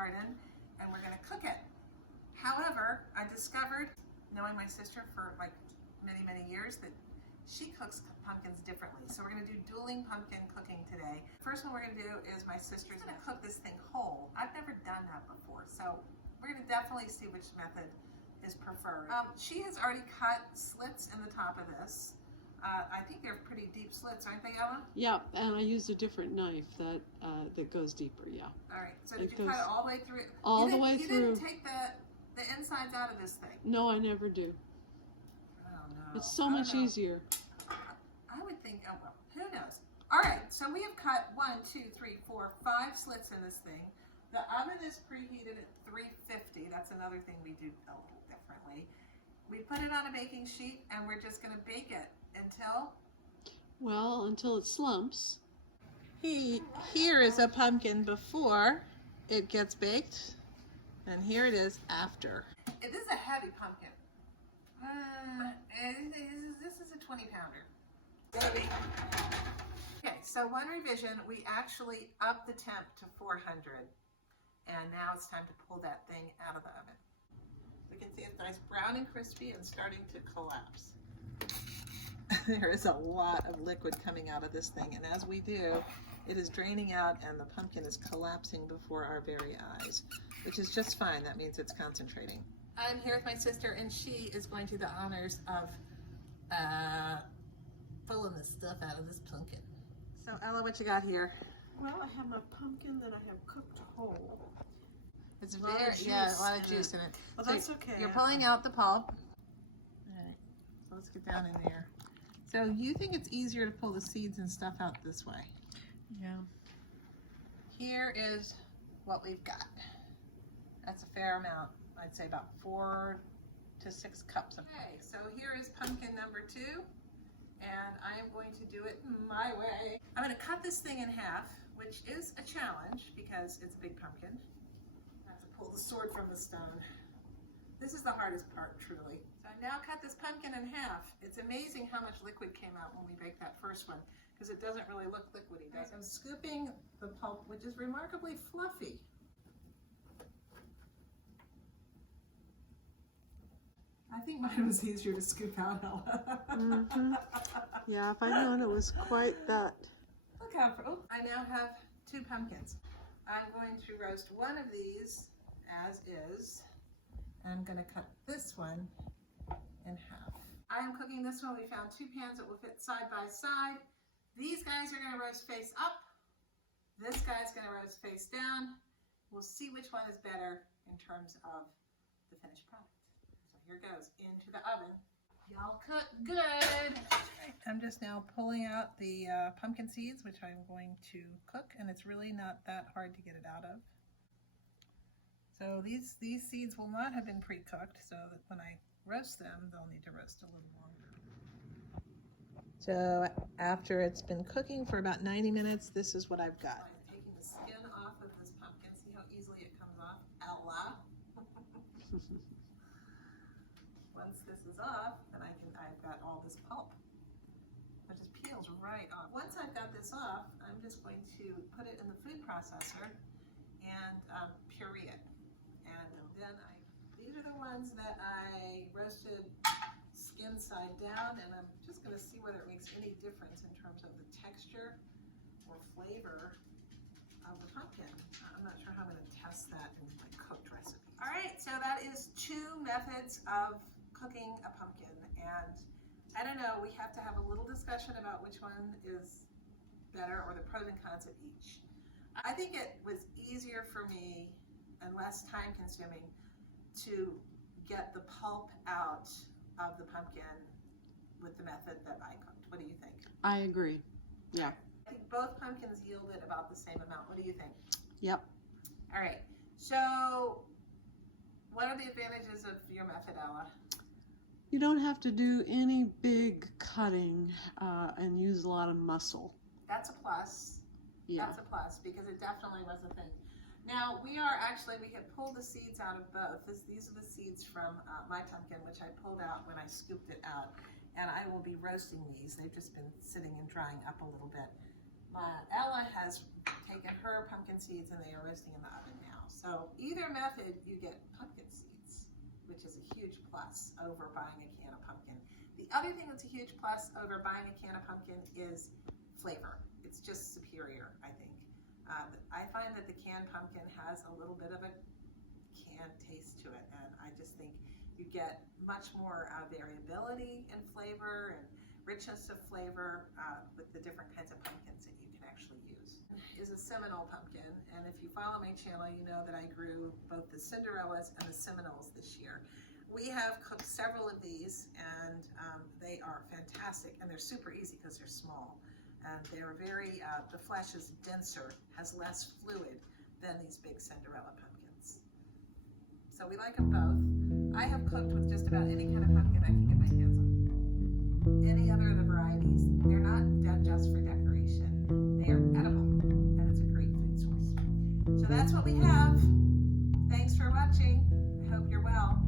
garden, and we're gonna cook it. However, I discovered, knowing my sister for like many, many years, that she cooks pumpkins differently. So we're gonna do dueling pumpkin cooking today. First one we're gonna do is my sister's gonna cook this thing whole. I've never done that before, so we're gonna definitely see which method is preferred. She has already cut slits in the top of this. I think they're pretty deep slits, aren't they, Ella? Yeah, and I used a different knife that goes deeper, yeah. All right, so did you cut it all the way through? All the way through. You didn't take the insides out of this thing? No, I never do. Oh, no. It's so much easier. I would think, oh well, who knows? All right, so we have cut 1, 2, 3, 4, 5 slits in this thing. The oven is preheated at 350. That's another thing we do a little differently. We put it on a baking sheet and we're just gonna bake it until? Well, until it slumps. Here is a pumpkin before it gets baked, and here it is after. It is a heavy pumpkin. This is a 20-pounder. Okay, so one revision, we actually upped the temp to 400, and now it's time to pull that thing out of the oven. We can see it's nice brown and crispy and starting to collapse. There is a lot of liquid coming out of this thing, and as we do, it is draining out and the pumpkin is collapsing before our very eyes, which is just fine. That means it's concentrating. I'm here with my sister, and she is going to do the honors of pulling the stuff out of this pumpkin. So Ella, what you got here? Well, I have my pumpkin that I have cooked whole. It's a lot of juice a lot of in juice it. in it. Well, So that's okay. You're pulling out the pulp. All right, so let's get down in there. So you think it's easier to pull the seeds and stuff out this way? Yeah. Here is what we've got. That's a fair amount. I'd say about 4 to 6 cups of pumpkin. Okay, so here is pumpkin number 2, and I am going to do it my way. I'm going to cut this thing in half, which is a challenge because it's a big pumpkin. I have to pull the sword from the stone. This is the hardest part, truly. So I now cut this pumpkin in half. It's amazing how much liquid came out when we baked that first one, because it doesn't really look liquidy, does it? I'm scooping the pulp, which is remarkably fluffy. I think mine was easier to scoop out, Ella. Mm-hmm. Yeah, if I'd known it was quite that. Look how, I now have 2 pumpkins. I'm going to roast one of these as is. I'm going to cut this one in half. I am cooking this one. We found 2 pans that will fit side by side. These guys are going to roast face up. This guy's going to roast face down. We'll see which one is better in terms of the finished product. So here goes into the oven. Y'all cook good. I'm just now pulling out the pumpkin seeds, which I'm going to cook, and it's really not that hard to get it out of. So these seeds will not have been pre-cooked, so that when I roast them, they'll need to roast a little longer. So after it's been cooking for about 90 minutes, this is what I've got. I'm taking the skin off of this pumpkin. See how easily it comes off? Ella. Once this is off, then I've got all this pulp. It just peels right off. Once I've got this off, I'm just going to put it in the food processor and puree it. And then these are the ones that I roasted skin side down, and I'm just going to see whether it makes any difference in terms of the texture or flavor of the pumpkin. I'm not sure how I'm going to test that in my cooked recipe. All right, so that is 2 methods of cooking a pumpkin, and I don't know, we have to have a little discussion about which one is better or the pros and cons of each. I think it was easier for me and less time consuming to get the pulp out of the pumpkin with the method that I cooked. What do you think? I agree. Yeah. I think both pumpkins yielded about the same amount. What do you think? Yep. All right. So what are the advantages of your method, Ella? You don't have to do any big cutting and use a lot of muscle. That's a plus. Yeah. That's a plus because it definitely was a thing. Now we had pulled the seeds out of both. These are the seeds from my pumpkin, which I pulled out when I scooped it out. And I will be roasting these. They've just been sitting and drying up a little bit. Ella has taken her pumpkin seeds and they are roasting in the oven now. So either method, you get pumpkin seeds, which is a huge plus over buying a can of pumpkin. The other thing that's a huge plus over buying a can of pumpkin is flavor. It's just superior, I think. I find that the canned pumpkin has a little bit of a canned taste to it, and I just think you get much more variability in flavor and richness of flavor with the different kinds of pumpkins that you can actually use. Is a Seminole pumpkin, and if you follow my channel, you know that I grew both the Cinderellas and the Seminoles this year. We have cooked several of these, and they are fantastic, and they're super easy because they're small. And they're very, the flesh is denser, has less fluid than these big Cinderella pumpkins. So we like them both. I have cooked with just about any kind of pumpkin I can get my hands on. Any other of the varieties, they're not just for decoration. They are edible, and it's a great food source. So that's what we have. Thanks for watching. I hope you're well.